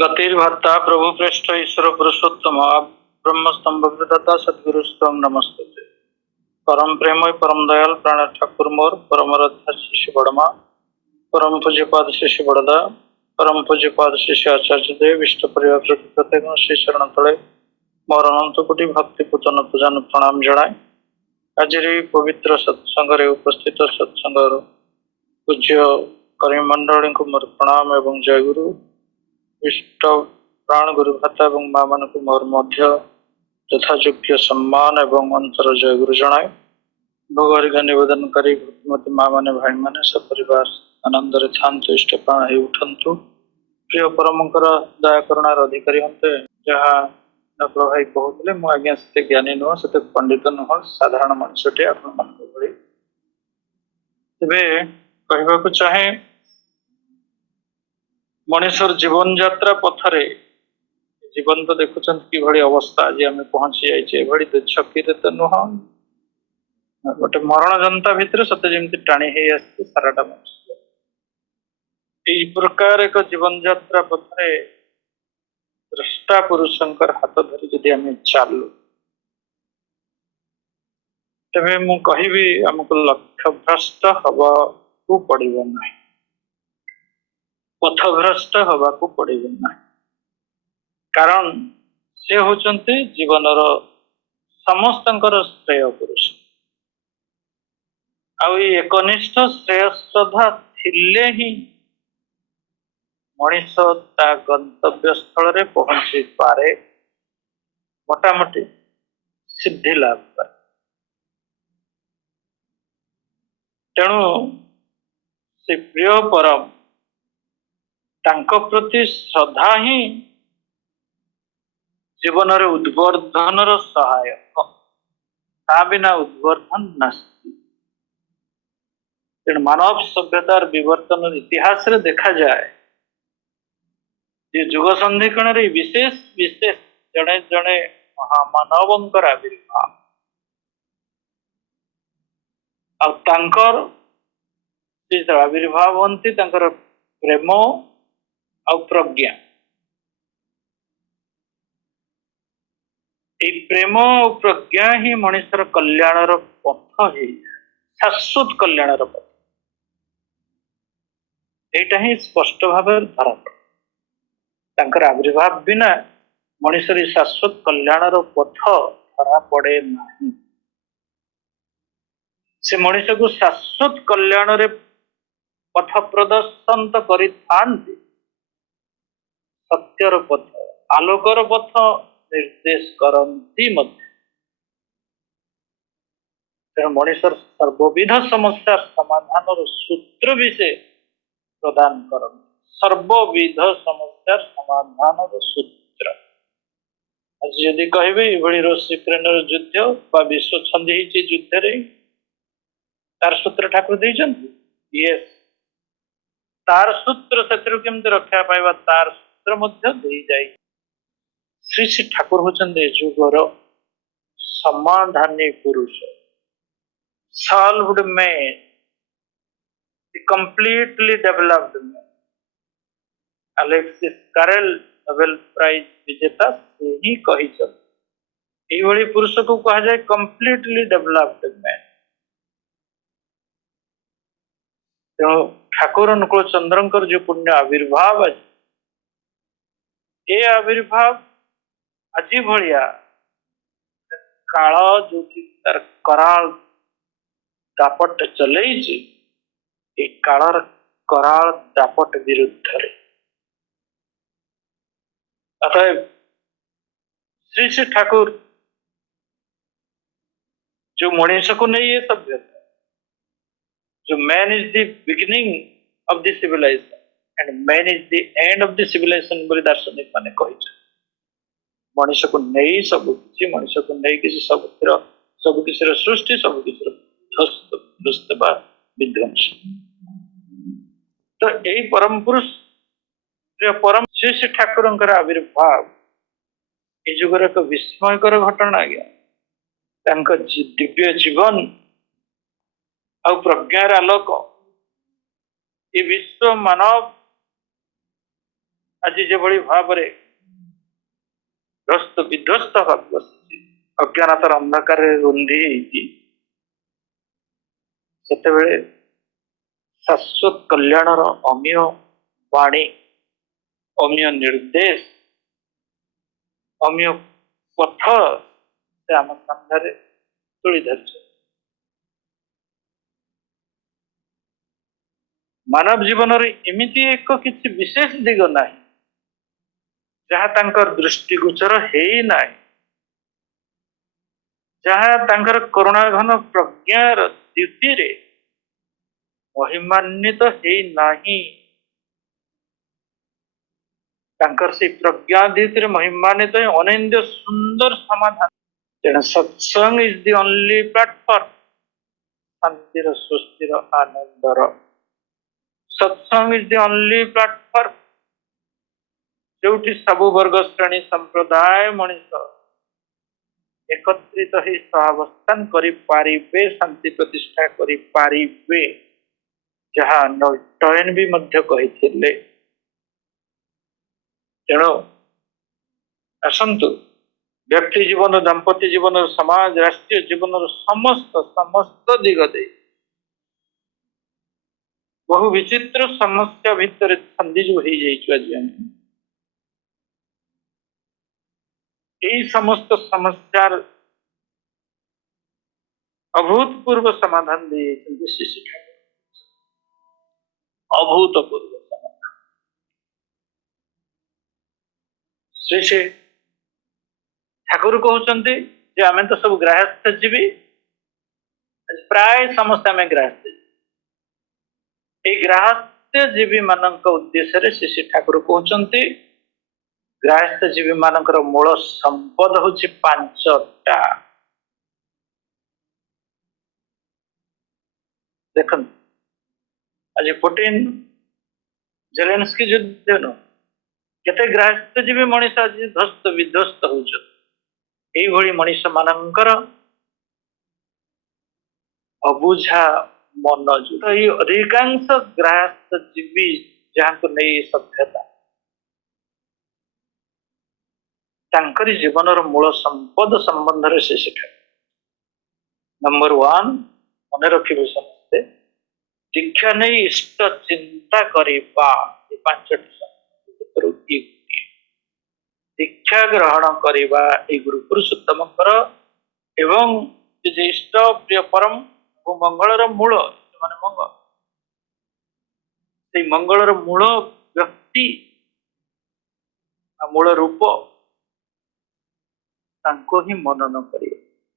गतिर्भर्ता प्रभु प्रेष्ठ ईश्वर पुरुषोत्तम ब्रह्म स्तंभ विदाता सदगुरु स्तंभ नमस्ते। परम प्रेमय परम दयाल प्राण ठाकुर मोर परम रथा शिष्य बड़मा परम पूज्य पाद शिष्य बड़दा परम पूज्य पाद शिष्य आचार्य देव इष्ट परिवार प्रति प्रत्येक श्री शरण तले मोर अनंत कोटि भक्ति पूजन पूजन प्रणाम जनाए। आज पवित्र सत्संग उपस्थित सत्संग पूज्य कर्मी मंडली को मोर प्रणाम एवं जय गुरु इष्ट प्राण गुरु भ्राता और माँ मान को मोर मध्य यथायोग्य सम्मान एवं अंतर जय गुरु जनाए। भोग निवेदन करी भक्तिमती माँ मैंने भाई मैंने सब परिवार आनंद था इष्ट प्राण हो उठंतु प्रिय परमंकर दया करुणार अधिकारी हंते जहाँ नकल भाई कहते मुझे से ज्ञानी नुह से पंडित नुह साधारण मनुष्यटे आपण कहवाक चाहे मनुष्यर जीवन यात्रा पथरे जीवन तो देखुं कि अवस्था आज आम पहुंची जाइए दुच्छकी तो नुह गोटे मरण जनता भितर सत्य जमी टाणी हो साराटा मनुष्य यही प्रकार एक जीवन यात्रा पथरे दृष्टा पुरुषंकर हाथ धरी जदि आम चालू तेरे मु कहि आमको लक्ष्य भ्रष्ट हवा को पड़ो ना पथभ्रष्ट हवा को पड़ो ना कारण से होचंती जीवन समस्त श्रेय पुरुष एकनिष्ठ श्रेय श्रद्धा थिले ही मनीष ता गंतव्य स्थल रे पहुंची पारे मोटामोटी सिद्धि लाभ करे। तेणु से प्रिय परम तांको प्रति श्रद्धा ही जीवन रे उद्वर्धन सहायक ता बिना उद्वर्धन नास्ति। तेणु मानव सभ्यतार विवर्तन इतिहास रे देखा जाए ये जुग संधिक्षण विशेष विशेष जड़े जड़े महामानवंकर आविर्भाव आविर्भाव हंती प्रेम आ प्रज्ञा प्रेम और प्रज्ञा ही मनुष्यर कल्याणर पथ है शाश्वत कल्याणर पथ यहाँ ही स्पष्ट भाव धरा पड़े आविर्भाव बिना मनुष्य शाश्वत कल्याणर पथ धरा पड़े नहीं। से मनुष्य को शाश्वत कल्याण रे पथ प्रदर्शन तो करि थांती सत्यर पथ आलोकर पथ निर्देश करती मनुष्य सर्वविध समस्या समाधान सूत्र भी से प्रदान कर सर्वविध समस्या समाधान सूत्र आज यदि कहे रूस यूक्रेन युद्ध बा विश्व छंदी युद्ध रे तार सूत्र ठाकुर यस तार सूत्र से रक्षा पाइबा तार सूत्र मध्य दे जाए। श्री श्री ठाकुर होचंदे जुगर समाधानी पुरुष solved man completely developed man Alexis Carrel Nobel prize विजेता से ही कही यही पुरुष को कहा जाए कंप्लीटली डेवलप्ड मैन। तेणु ठाकुर अनुकूल चंद्रंकर जो पुण्य आविर्भाव आज ये आविर्भाव आज भाया काल जो तार कराल दापट चलई कालर कराल दापट विरुद्ध अतएव श्री श्री ठाकुर जो मनुष्य को नहीं है सभ्यता जो man is the beginning of the civilisation and man is the end of the civilisation बोली दार्शनिक माने कही मनुष्य को नहीं सब किसी मनुष्य को नहीं किसी सब किसी सृष्टि सब किसी विध्वंस तो यही परम पुरुष परम श्री श्री ठाकुर आविर्भाव ये जुगर एक विस्मयकर घटना आज्ञा दिव्य जीवन आ प्रज्ञार आलोक ये विश्व मानव आज जो भाव ध्वस्त विध्वस्त हवा बसी अज्ञानतार अंधकार रुंधी सेतेबेले शाश्वत कल्याणर अमीय वाणी अमीय निर्देश अमीय पथ से आम सामने तुली धर मानव जीवन एमती एक किसी विशेष दिग ना जहाँ तांकर दृष्टिगोचर है ना जहाँ करुणाघन प्रज्ञार द्युति रे महिमान्वित है नाही से प्रज्ञा द्युति महिमान्वित अनिंद्य सुंदर समाधान तेना सत्संग इज द ओनली प्लेटफॉर्म शांतिर स्वस्तिर आनंदर सत्संग इज द ओनली प्लेटफॉर्म जो सब वर्ग श्रेणी संप्रदाय मनीष एकत्रित ही सहावस्थान करि पारिबे शांति प्रतिष्ठा करि पारिबे जहाँ टयन भी मध्य कहिथिले तेणु आसंतु व्यक्ति जीवन दाम्पत्य जीवन समाज राष्ट्रीय जीवन समस्त समस्त दिग दे बहु विचित्र समस्या भितर संदिग्ध हो जाइछु आज यही समस्त समस्यार अभूतपूर्व समाधान दिए श्री ठाकुर अभूतपूर्व समाधान श्री श्री ठाकुर कहते आम तो सब गृहस्थ जीवी प्राय समस्त आम गृहस्थ ये गृहस्थ जीवी मान उद्देश्य श्री श्री ठाकुर कहते गृहस्थ जीवी मानकर मूल संपद होछि पांचटा देखन आज पुटिन जेलेंस्की युद्ध न केते गृहस्थ जीवी मनीष आज ध्वस्त विध्वस्त होई मनीष मानकर अबुझा मन जो अधिकांश गृहस्थ जीवी जहाँ को नहीं सभ्यता तांकरी जीवनर मूल संपद संबंध से शिक्षा नंबर 1 मन रखिबे समस्ते दीक्षा नहीं इष्ट चिंता करिबा ये पांचटी दीक्षा ग्रहण करिबा ए गुरु पुरुषोत्तमकर एवं जे इष्ट प्रिय परम मंगलर मूल माने मंगल से मंगलर मूल व्यक्ति मूल रूप तांको ही मनन करिए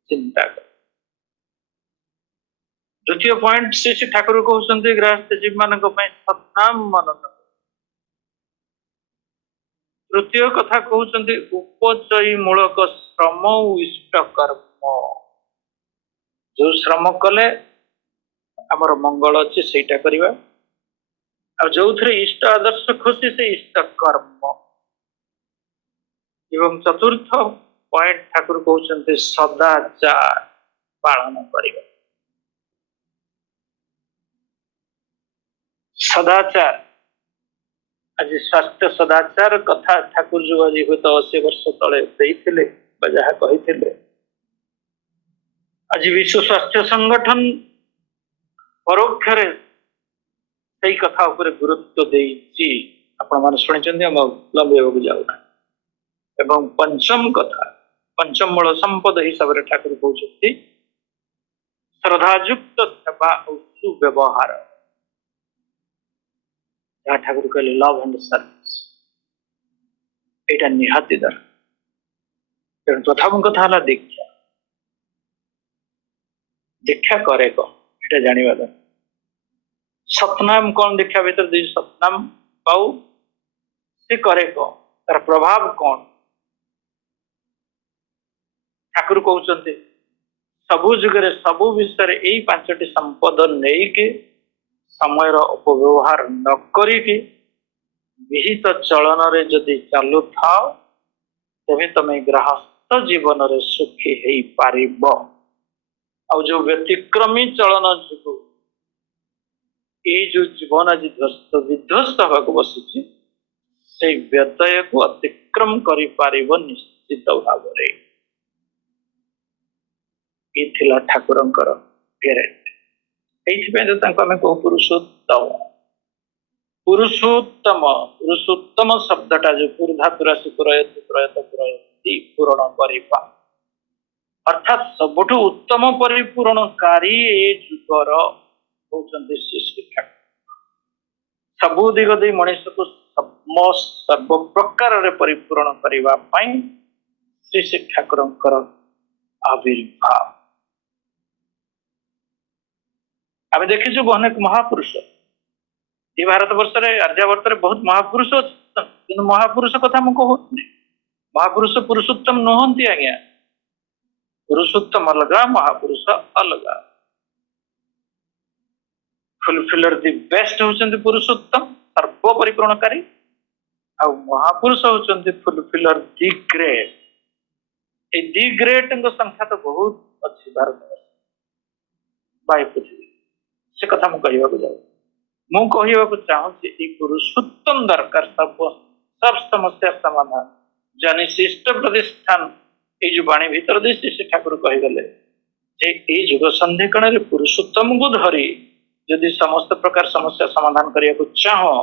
चिंता कर द्वितीय पॉइंट श्री ठाकुर कहते गृहस्थ जीव मान सतनाम मनन तृतीय कथा कहते उपचयी मूलक श्रम इष्ट कर्म जो श्रम कले आमर मंगल अच्छे सेटा करवा जो थे इष्ट आदर्श खुशी से इष्ट कर्म एवं चतुर्थ पॉइंट ठाकुर कहते सदाचार पालन करवा सदाचार आज स्वास्थ्य सदाचार कथा ठाकुर जो आज हूँ 80 वर्ष तले जहाँ कही आज विश्व स्वास्थ्य संगठन परोक्ष से कथा उपर गुरुत्व देती आपण मैंने शुणी लंबे जाऊना एवं पंचम कथा पंचम मूल संपद हिसाब से ठाकुर कहते श्रद्धायुक्त सेवा और सुव्यवहार जहाँ ठाकुर कहले लव एंड सर्विस एटा निहाती दर तेणु प्रथम कथा है दीक्षा दीक्षा करे कौन ये जानवा दर सतनाम कौन दीक्षा भीतर दी सतनाम पाऊ से करे कौन तार प्रभाव कौन ठाकुर कहते सबु जुगे सबु विषय यही पांचटी संपद नहीं कि समय अपव्यवहार न करिकी विहित चलन रे जदि चालू था तेबे तमे गृहस्थ जीवन रे सुखी हेई पारिब आ जो व्यतिक्रमी चलन जो ये जो जीवन आज ध्वस्त विध्वस्त होगा बसी से व्यतय को अतिक्रम करि पारिबो निश्चित भावरे। ये थिला ठाकुरंकर ग्यारंटी। एइथिबे तो तांको हमें को पुरुषोत्तम पुरुषोत्तम पुरुषोत्तम शब्दटा जो पूर्धातु राशि प्रयत प्रयत प्रयति पूर्ण करिपा अर्थात सबठु उत्तम परिपूरणकारी ए जुगर होचंदी श्री ठाकुर। सबु दिग दे मनुष्य को सर्व प्रकार रे परिपूर्ण करिवा पई श्री ठाकुरंकर आविर्भाव। आमे देखिछु अनेक महापुरुष ये भारत वर्ष रे आर्यावर्त रे बहुत महापुरुष अछन, किंतु महापुरुष कथा मु कहउनी। महापुरुष पुरुषोत्तम नहंती आज्ञा। पुरुषोत्तम अलगा, महापुरुष अलगा। फुलफिलर द बेस्ट होचंदी पुरुषोत्तम सर्व परिपूर्णकारी, आ महापुरुष होचंदी फुलफिलर द ग्रेट। ए द ग्रेट को संख्या तो बहुत अच्छी भारत वर्ष बाय पृथ्वी से कथा मु कहबा को जाऊ। मु कहबा को चाहू जे ई पुरुषोत्तम दरकार सब समस्या समाधान जानि शिष्ट प्रतिष्ठान ए जो बाणी भीतर दे श्री ठाकुर कहि गले जे ए जुग संधिकण रे पुरुषोत्तम को धरी यदि समस्त प्रकार समस्या समाधान करिया को चाहो,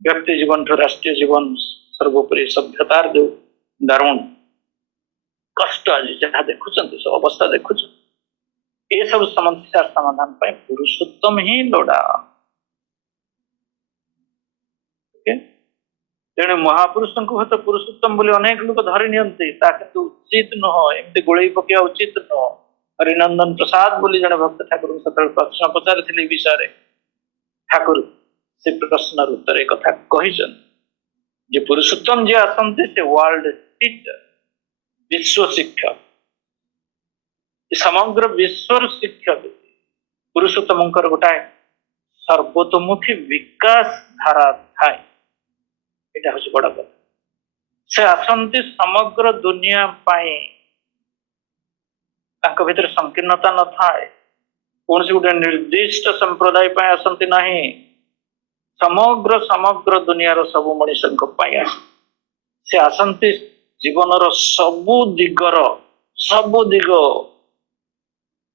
व्यक्ति जीवन ठो राष्ट्रीय जीवन सर्वोपरि सभ्यतार जो दारुण कष्ट आज जहाँ देखुचंती सब अवस्था देखुच ये सब समस्या समाधान पाए पुरुषोत्तम ही लोड़ा। तेणु महापुरुष को तो पुरुषोत्तम बोले अनेक लोग धरी नियंती किंतु उचित नुह, एमती गोलई पकिया उचित नुह। हरिनंदन प्रसाद बोली जड़े भक्त ठाकुर सतल प्रश्न पचारि विषय ठाकुर से प्रश्न उत्तर एक कथा कहिसन जे पुरुषोत्तम जी आसंती से वर्ल्ड टीचर विश्व शिक्षक समग्र विश्वर शिक्षक पुरुषोत्तम गोटाए सर्वतोमुखी विकास धारा थाए। यहाँ हूँ बड़ कथा। से आसंती समग्र दुनिया पाई तांको भीतर संकीर्णता न थाए, कौन सी गोटे निर्दिष्ट संप्रदाय पाई आसंती नहीं, समग्र समग्र दुनिया रो सबु मनुष्य पाई आस से आसंती जीवन रो सबु दिग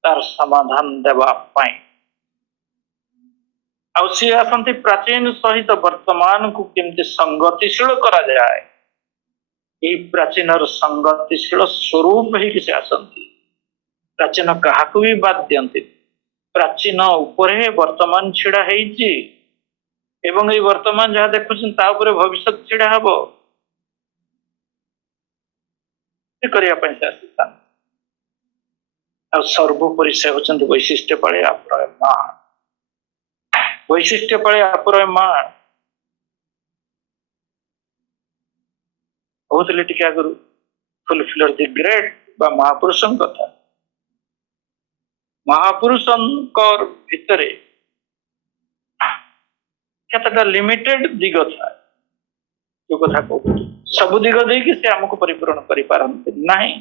तार समाधान देवा पाई। आउ सी आसंती प्राचीन सहित वर्तमान को केमती संगतिशील करा जाए, ये प्राचीन संगतिशील स्वरूप ही से आसंती। प्राचीन क्या भी बात दियंती, प्राचीन उपरे वर्तमान छिड़ा हेइची एवं ये वर्तमान जहाँ देखुछन ता उपरे भविष्य छिड़ा हबो करिया पई से आसीता। आ सर्वोपरि से होचंत वैशिष्ट्य पळे अप्रयमान, वैशिष्ट्य पळे अप्रयमान। कहते टिके आगु फुलफिलर द ग्रेट बा महापुरुषों कथा। महापुरुषों भितर केतटा लिमिटेड दिग था जो कथा कहू सब दिग देकी से आमको परिपूर्ण करि पारंते नाही,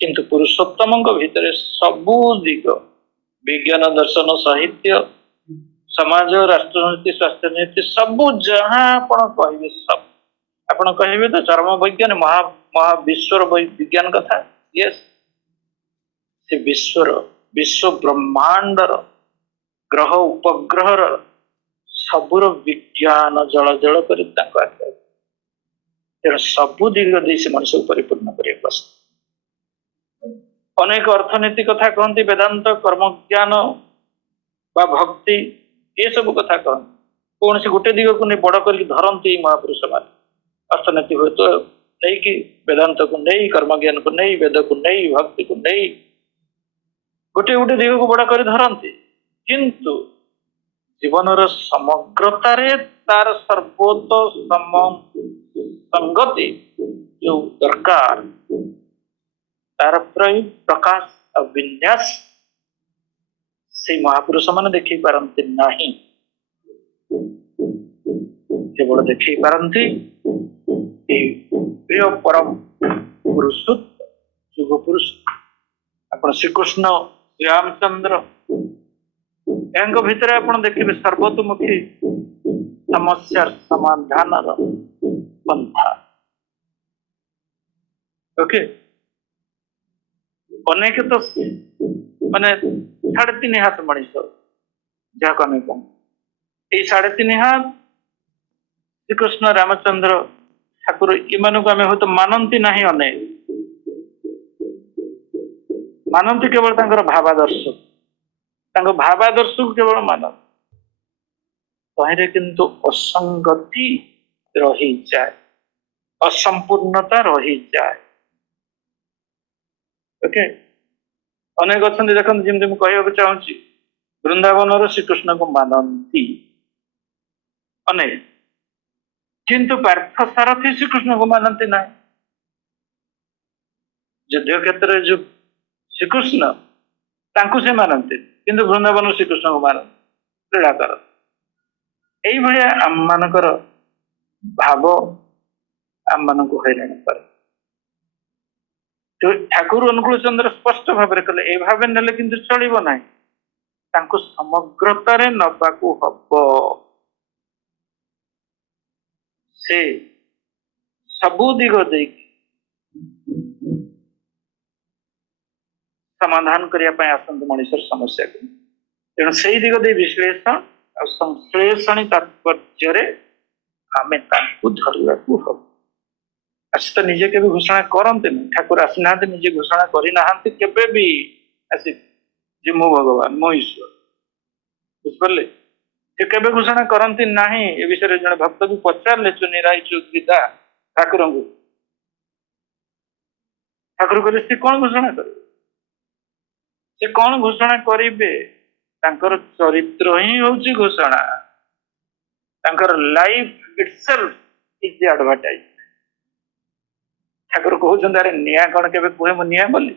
किंतु पुरुषोत्तम भितर सबु दिग विज्ञान दर्शन साहित्य समाज राष्ट्रनीति स्वास्थ्य नीति सबु जहाँ आपण कहिबे सब आपण कहिबे तो चरम वैज्ञान महा विश्वर विज्ञान कथा। यस से विश्व ब्रह्मांडर ग्रह उपग्रह सबुर विज्ञान जल जल कर सबु दिग दे से मनुष्य को परिपूर्ण कर। अनेक अर्थनीति कथा कहती, वेदांत कर्म ज्ञान बा भक्ति ये सब कथा कहती, कौन से गोटे दिग को नहीं बड़ कर धरती महापुरुष मान। अर्थनीति हुए तो नहीं कि वेदांत को नहीं, कर्म ज्ञान को नहीं, वेद को नहीं, भक्ति को नहीं, गोटे गोटे दिग को बड़ कर धरती, किंतु जीवन समग्रता तार सर्वोत्तम संगति जो दरकार तार प्रकाश और विन्यास से महापुरुष मान देखी पारंती नहीं, केवल देखी पारंती प्रिय परम पुरुषोत्तम युग पुरुष आपण श्रीकृष्ण श्री रामचंद्र एंग भितर आपण देखिबे सर्वतोमुखी समस्या समाधान पंथा। ओके अनेक तो माने 3.5 हाथ मनीष जहाँ कमे कम ये 3.5 हाथ श्री कृष्ण रामचंद्र ठाकुर इमानक आम हूँ तो मानती ना अनेक मानती केवल भावादर्श भावादर्श को केवल मान तहिरे किंतु असंगति रही जाए असंपूर्णता रही जाए। ओके अनेक अच्छा देखते जमी मुझे चाहूँगी वृंदावन श्रीकृष्ण को मानती अनेक किंतु पार्थ सारथी श्रीकृष्ण को मानती ना युद्ध क्षेत्र में जो श्रीकृष्ण से मानते किंतु वृंदावन श्रीकृष्ण को मानते क्रीड़ा कर यही आम मानकर भाव आम मान हैरान करे तो ठाकुर अनुकूल चंद्र स्पष्ट भाव कले ए भाव नेले किंतु चलिबो नाही तांको समग्रतारे नबाकू हबो से सबु दिग दे समाधान करिया पय आसंत मनुष्य समस्या को तेणु से दिग दे विश्लेषण और संश्लेषण तात्पर्य आमे तांको धरिबाकू हबो। आसी तो निजे के घोषणा करते ठाकुर आसीना निजे घोषणा करना केवे भी आसी जे मो भगवान मो ईश्वर बुझे से केवे घोषणा करती ना ए विषय जन भक्त भी पचारे चुनिराई गीता ठाकुर को ठाकुर कहले से कौन घोषणा करे से कौन घोषणा करेंगे चरित्र ही हूँ घोषणा life itself is the advertise Thakur कहते अरे निया कौन के कहे मु निया बोली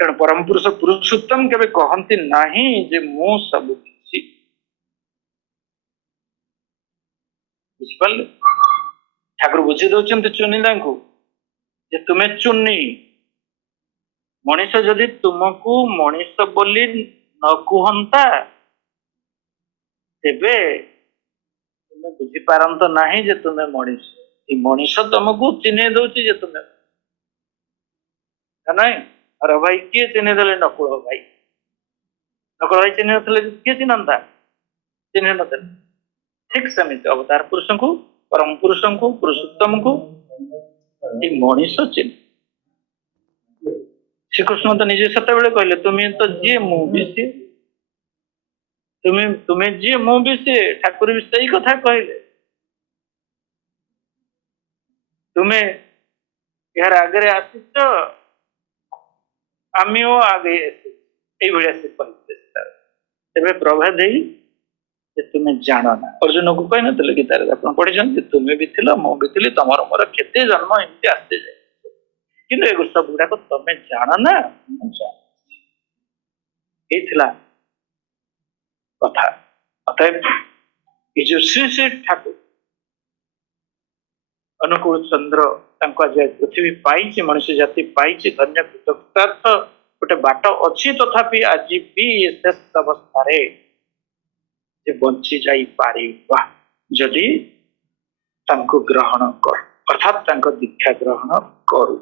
तेणु परम पुरुष पुरुषोत्तम के कहती ना जे मु सब किछि बुझिपारे ठाकुर बुझी दौरान चुनिला को जे तुम्हें चुनी मनीष जदि तुमको मनीष बोली न कहता तेबे तुम बुझीपारत ना जे तुम्हें मनीष मनीष तुमको चिन्ह दौची जे तुम्हें नहीं अरे भाई किए चिन्ह देले नकुल भाई चिन्ह किए चिन्हता चिन्ह न ठीक सेमती अवतार पुरुष को परम पुरुष को पुरुषोत्तम को मनीष चिन्ह श्रीकृष्ण तो निजे सत कहले तुम्हें तो जी मु भी सी तुम्हें जी मु भी सी ठाकुर भी सही कथा कहले तुम्हें यार आगे आसिच आम आगे ये प्रभा दे तुम्हें जान ना अर्जुन को कही ना गीतार आप पढ़ी तुम्हें भी थी मु भी थी तुम मोर केते जन्म एमती आसते जाए कि सब गुड़ाक तुम्हें जान ना कथा अतएव ये जो श्री श्री ठाकुर अनुकूल चंद्र पृथ्वी पाई मनुष्य जाति पाई धन्य कृतकृतार्थ गोटे बाट अच्छी तथापि आज भी शेष अवस्था बंची जाई पारिबा जदि ग्रहण कर अर्थात दीक्षा ग्रहण करू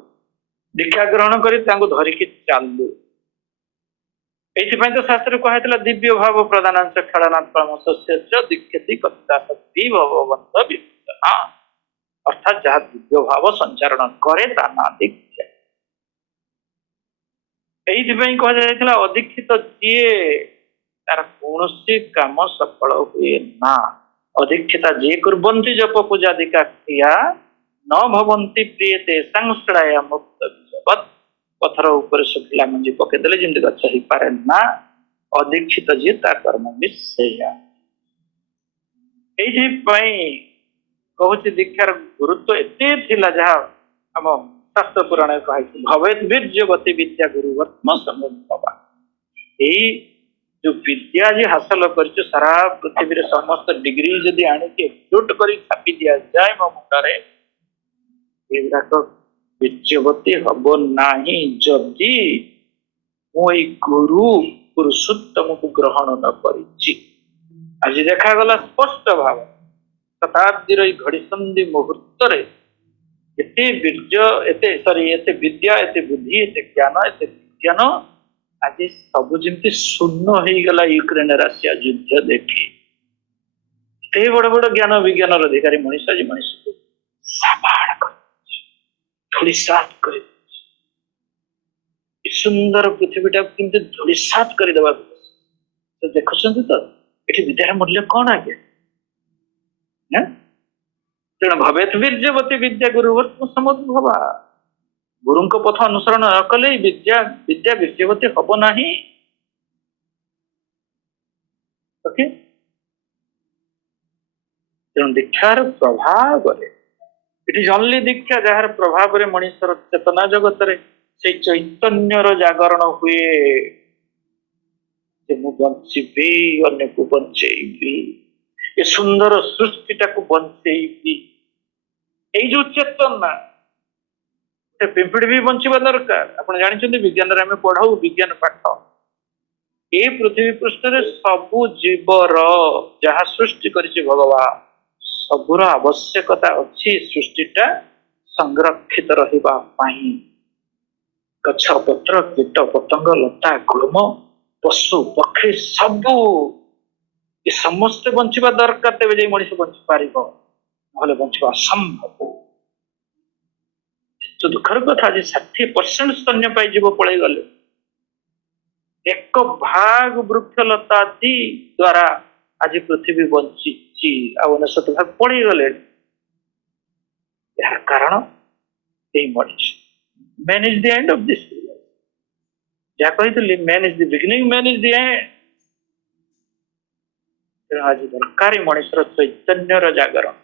दीक्षा ग्रहण करी धरिकी चालू ये तो शास्त्र कहला दिव्य भाव प्रदान खेलनात्मक दीक्षति कथा शक्ति भगवंत विभूषणा अर्थात जहाँ दिव्य भाव संचारण करे ता ना दीक्षा कहला अदीक्षित जी तार कौन काम सफल हुए ना अदीक्षिता जी कुर्वन्ति जप पूजादिका क्रिया न भवन्ति प्रिय तेषाय मुक्त बीजवत् पथर ऊपर सुखिला मंजी पकईदे जमी गछ हो पारे ना अदीक्षित जी ता कर्म भी कहूँ दीक्षार गुरुत्व एते थिला जहाँ आम शास्त्र पुराण कही भवेत वीर्यवती विद्या गुरुवर्त्म संभवा यही जो विद्या जी हासिल कर सारा पृथ्वी समस्त डिग्री जदि आणिकी एक्सक्लूड कर छापी दि जाए मो मुंडे एगुड़ाक वीर्यवती हम ना जदि मु गुरु पुरुषोत्तम को ग्रहण न करी आज देखागला स्पष्ट भाव शताब्दीर ई घड़ीसंधि मुहूर्त एते वीर्य एते सॉरी एते विद्या एते बुद्धि एते ज्ञान एते विज्ञान आज सब जमी शून्य हो गला यूक्रेन राशिया युद्ध देखी एते बड़ बड़ ज्ञान विज्ञान अधिकारी मनीष आज मनीष को साबाड़ कर धूलिसात कर सुंदर पृथ्वीटा किंतु धूलिसात कर देवा तो देखुଛନ୍ତି ତ ଏଠି ବିଦ୍ୟାର ମୂଲ୍ୟ କଣ ଆଜ୍ଞା ତେଣୁ ଭବେତ୍ ବୀର୍ଯ୍ୟବତୀ ବିଦ୍ୟା ଗୁରୁବର୍ତ୍ତମ ସମୁଦ୍ଭବା ଗୁରୁଙ୍କ ପଥ ଅନୁସରଣ ନ କଲେ ବିଦ୍ୟା ବୀର୍ଯ୍ୟବତୀ ହବ ନାହିଁ। ଓକେ ତେଣୁ ଦୀକ୍ଷାର ପ୍ରଭାବରେ ଇଟ୍ ଇଜ ଓନ୍ଲି ଦୀକ୍ଷା ଯାହାର ପ୍ରଭାବରେ ମଣିଷର ଚେତନା ଜଗତରେ ସେଇ ଚୈତନ୍ୟର ଜାଗରଣ ହୁଏ ଯେ ମୁଁ ବଞ୍ଚିବି ଅନ୍ୟକୁ ବଞ୍ଚେଇବି ଏ ସୁନ୍ଦର ସୃଷ୍ଟିଟାକୁ ବଞ୍ଚେଇବି ଏଇ ଯୋଉ ଚେତନା ପିମ୍ପିଡ଼ି ବି ବଞ୍ଚିବା ଦରକାର। ଆପଣ ଜାଣିଛନ୍ତି ବିଜ୍ଞାନରେ ଆମେ ପଢାଉ ବିଜ୍ଞାନ ପାଠ ଏ ପୃଥିବୀ ପୃଷ୍ଠରେ ସବୁ ଜୀବର ଯାହା ସୃଷ୍ଟି କରିଛି ଭଗବାନ ସବୁର ଆବଶ୍ୟକତା ଅଛି ସୃଷ୍ଟିଟା ସଂରକ୍ଷିତ ରହିବା ପାଇଁ। ଗଛ ପତ୍ର କୀଟ ପତଙ୍ଗ ଲତା ଗୁଳ୍ମ ପଶୁ ପକ୍ଷୀ ସବୁ ଏ ସମସ୍ତେ ବଞ୍ଚିବା ଦରକାର ତେବେ ଯାଇ ମଣିଷ ବଞ୍ଚି ପାରିବ ନହେଲେ ବଞ୍ଚିବା ଅସମ୍ଭବ। ତ ଦୁଃଖର କଥା ଆଜି 60% ସ୍ତନ୍ୟ ପାଇଯିବ ପଳେଇ ଗଲେ ଏକ ଭାଗ ବୃକ୍ଷଲତା ଆଦି ଦ୍ୱାରା ଆଜି ପୃଥିବୀ ବଞ୍ଚିଛି ଆଉ 99 ଭାଗ ପଳେଇ ଗଲେ। ଏହାର କାରଣ ଏଇ ମଣିଷ man is the and of this ଯାହା କହିଥିଲି man is the beginning man is the and. ତେଣୁ ଆଜି ଦରକାର ମଣିଷର ଚୈତନ୍ୟର ଜାଗରଣ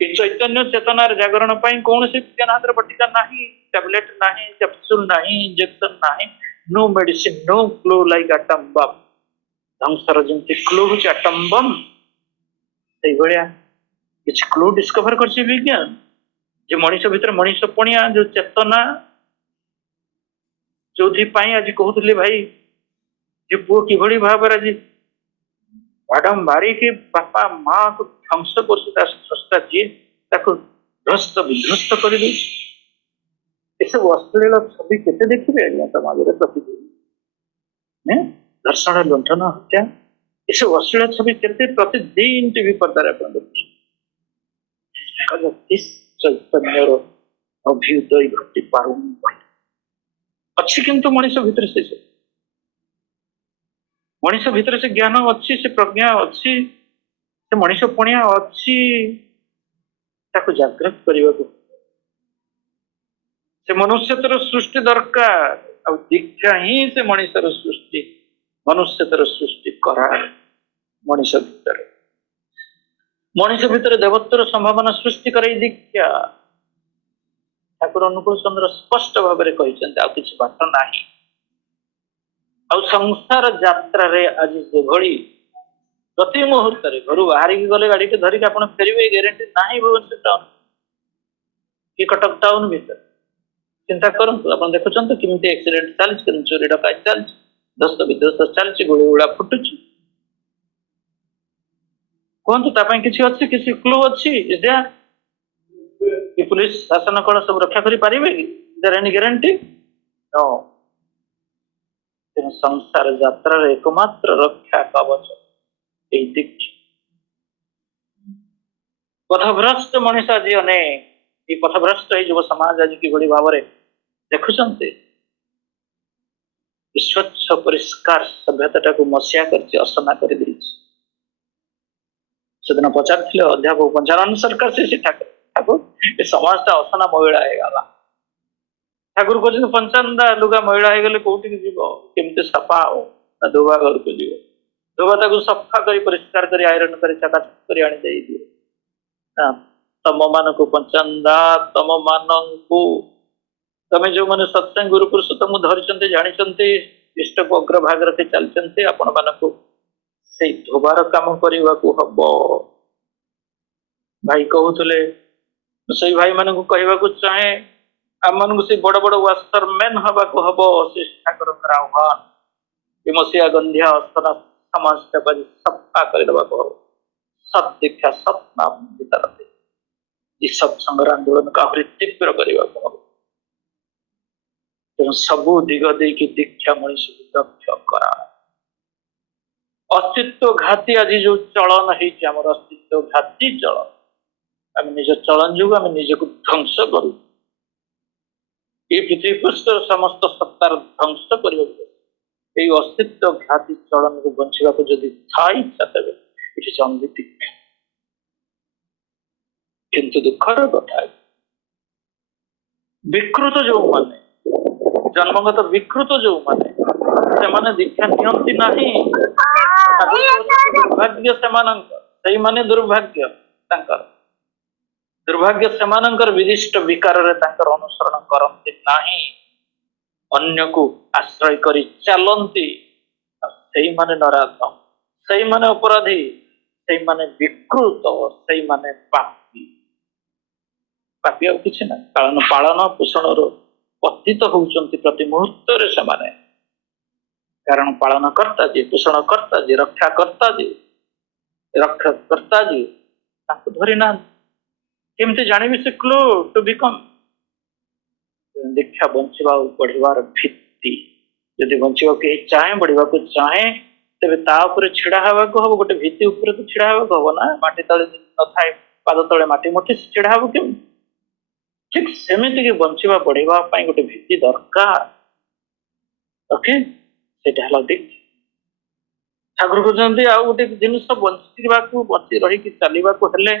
ଏ ଚୈତନ୍ୟ ଚେତନାର ଜାଗରଣ ପାଇଁ କୌଣସି ବିଜ୍ଞାନ ବଟିକା ନାହିଁ ଟ୍ୟାବଲେଟ ନାହିଁ କ୍ୟାପସୁଲ ନାହିଁ ଇଞ୍ଜେକ୍ସନ ନାହିଁ no medicine no clue like atom bomb ध्वंसर जमी क्लू हूँ एटम बम से भाया किसी क्लू डिस्कवर कर विज्ञान जो मनीष भितर मनीष पणिया जो चेतना जो आज कहते भाई जे पुओ कि भाव आज मैडम मारी कि बापा माँ को ध्वंस कर जी ध्वस्त विध्वस्त कर सब अश्लील छवि केते देखिए आज्ञा समाज में प्रतिदिन दर्शन लुंठन हत्या ये सब अश्लील छवि केते प्रतिदिन टीवी पर्दार चैतन्य अभ्युदय घटी पार अच्छी किंतु मनीष भितर से मनीष भितर से ज्ञान अच्छी से प्रज्ञा अच्छी से मनीष पणिया अच्छी ताको जागृत करने से मनुष्यतर सृष्टि दरकार आ दीक्षा ही से मनीषर सृष्टि मनुष्यतर सृष्टि करा मनीष भितर देवत्वर संभावना सृष्टि कर दीक्षा ठाकुर अनुकूल चंद्र स्पष्ट भाव में कहते किसी बाट ना आ संसार यात्रा रे आज जो प्रति मुहूर्त घर बाहर गले गाड़ी धरिक आप फेरवे ग्यारंटी ना भुवनेश्वर टाउन कि कटक टाउन भीतर चिंता करूँ आप देखुं केमी एक्सीडेंट चलती चोरी डकायत चलती ध्वस्त विध्वस्त चलती गोली गुड़ा फुटुची कहतु किसी अच्छी किसी क्लू अच्छी कि पुलिस शासन कल सब रक्षा करें कि ग्यारंटी नो संसार यात्रा एकमात्र रक्षा कवच पथभ्रष्ट मनीष आज अनेक ये पथभ्रष्ट युव समाज आज कि भाव में देखुं स्वच्छ परिष्कार सभ्यता को मसीहा कर असना कर सेदिन पचार अध्यापक पंचानन सरकार से ठाकुर ये समाजटा असना महिला होगा ठाकुर कहते पंचानदा लुगा महिला हो गले कौटी जीव केमती सफा हो धोबा घर को जीव धोबा ताको सफा कर परिष्कार कर आयरन कर चकाचक कर आनी दिए तम मान को पंचानदा तम मान को तमें जो मैंने सत्संग गुरु पुरुषोत्तम धरी जानी इष्ट को अग्रभाग रखी चलते आपण मानक से धोबार काम करने को हम भाई कहते से भाई मान को कहवाक चाहे आम मान से बड़ बड़ वास्तर मैन हवा को हम से ठाकुर आह्वान मसीहा गंधिया अस्तना ସମସ୍ତେ ବାଜି ସଫା କରିଦେବାକୁ ହବ। ସତ୍ ଦୀକ୍ଷା ସତ୍ ନାମ ଭିତରେ ଏ ସତ୍ସଙ୍ଗର ଆନ୍ଦୋଳନକୁ ଆହୁରି ତୀବ୍ର କରିବାକୁ ହବ। ତେଣୁ ସବୁ ଦିଗ ଦେଇକି ଦୀକ୍ଷା ମଣିଷକୁ ଦକ୍ଷ କରା। अस्तित्व घाती आज जो चलन है अस्तित्व घाती चलन आम निज चलन जो आम निज को ध्वंस करू पृथ्वी पृष्ठ समस्त सत्तार ध्वंस कर अस्तित्व घाती चलन को बंचा जदि था इच्छा तेरे ये किंतु दुखर कथा विकृत जो माने जन्मगत विकृत जो माने से माने दीक्षा नियंती नहीं दुर्भाग्य से माने दुर्भाग्य दुर्भाग्य से विदिष्ट विकार अनुसरण करती नहीं अन्य को आश्रय करी चलती से माने नराधम से माने अपराधी से माने विकृत से माने पापी पापी आ कि ना पालन पालन पोषण पतित होती प्रति मुहूर्त से माने कारण पालन करता जी पोषण करता जी रक्षा करता जी रक्षा करता जी धरी ना केमती जानी से क्लू टू बिकम दीक्षा बंचवा बढ़िवार भित्ति यदि बंचवा के चाहे बढ़िवा को चाहे तेरे छिड़ा हवा को हम गोटे भित्ति ऊपर तो छिड़ा हवा को हम ना माटी तले न थाए पाद तले माटी मुठी छिड़ा हवा के ठीक सेमिति के बंचवा बढ़िवा पाई गोटे भित्ति दरकार ओके सेटा हला दीक्षा ठाकुर कहते आउ गोटे जिनस बंची रही चलवा को हेले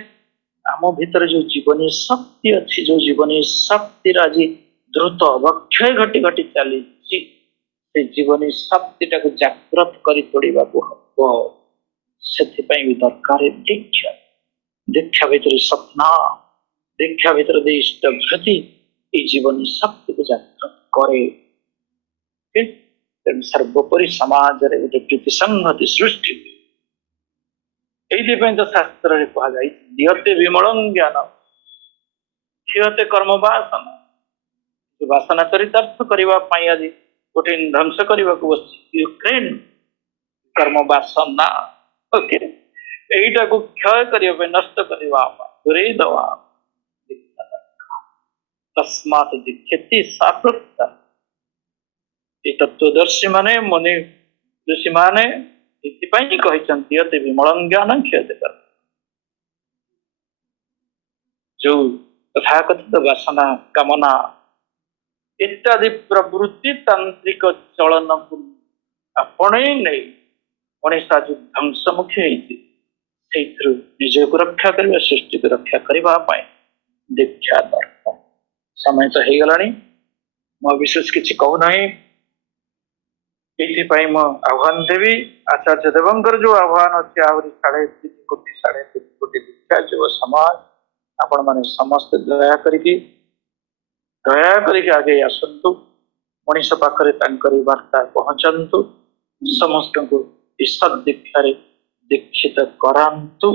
आम भीतर जो जीवनी शक्ति अच्छी जो जीवनी शक्ति आज द्रुत अवक्षय घटी घटी चली जीवनी शक्ति टाक जागृत कर तोड़ा को हम से दरकार दीक्षा दीक्षा भीतर सपना दीक्षा भीतर इष्ट भृति ये जीवनी शक्ति को जागृत करे सर्वोपरि समाज रे गोटे प्रीति संहति सृष्टि ये तो शास्त्र कह दियते विमलं ज्ञान क्षीयते कर्म वासना वासना चरितार्थ करने आज गोटे ध्वंस करने को यूक्रेन कर्म वासना ओके यहीटा को क्षय करने नष्ट करने दूरे दवा तस्मात् दीक्षति साप्रता ये तत्वदर्शी माने मुनि ऋषि माने कहते अति विमलं ज्ञान क्षयते कर जो तथाकथित वासना कामना इत्यादि प्रवृत्ति तांत्रिक चलन को आपणे नहीं मनीषा जो ध्वंसमुखी निज को रक्षा करने सृष्टि को रक्षा करने दीक्षा दरकार समय तो हो गला मैं विशेष किसी कहूना ये आह्वान देवी आचार्य देवंकर जो आह्वान अच्छे आहरी 3.5 कोटी 3.5 कोटी दीक्षा युव समाज आपण माने समस्त दया करके आगे आसतु मनीष पाखरे तांकरी वार्ता पहुंचतु समस्त को ईश्वर दीक्षा दीक्षित करांतु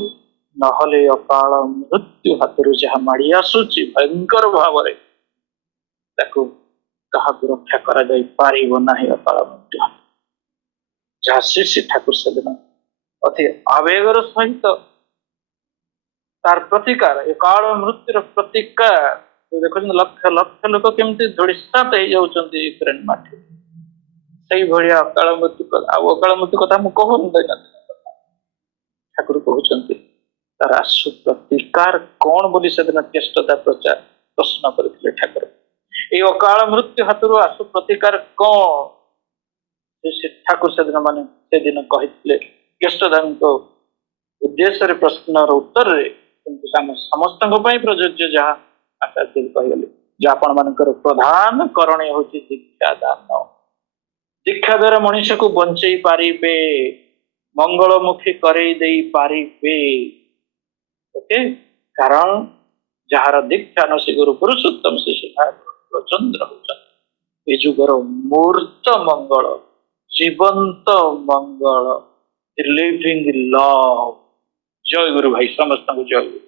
नहले अकाल मृत्यु हाथरू जहाँ माड़ी आसुची भयंकर भाव रक्षा करा जाई पारिब नाही अकाल मृत्यु जहाँ श्री ठाकुर से दिन अति आवेगर सहित तार प्रतिकार अकाल मृत्युर प्रतिकार देखो लक्ष लक्ष लोक केमती धूलिसात हो जाउछन्ती यूक्रेन माटी सही भलिया अकाल मृत्यु अकाल मृत्यु कथा मु कहूनी ठाकुर कहउछन्ती तार आशु प्रतिकार कौन बोली से दिन चेष्टा प्रचार प्रश्न करथिले ठाकुर ये अकाल मृत्यु हाथरू आशु प्रतिकार कौन ठाकुर से दिन माने से दिन कहिथिले केष्टदानको उद्देश्य प्रश्न उत्तर समस्त प्रযোज्य जहाँ आचार्य कहगले जो आपण मानकर प्रधान करणे होची दीक्षा दान दीक्षा द्वारा मनुष्य को बंचई पारिबे मंगलमुखी करई देई पारिबे ओके कारण जहार दीक्षा नसी गुरु पुरुषोत्तम से चंद्र होचंती ए जुगर मूर्त मंगल जीवंत मंगल लिविंग लव जय गुरु भाई समस्त को जय गुरु।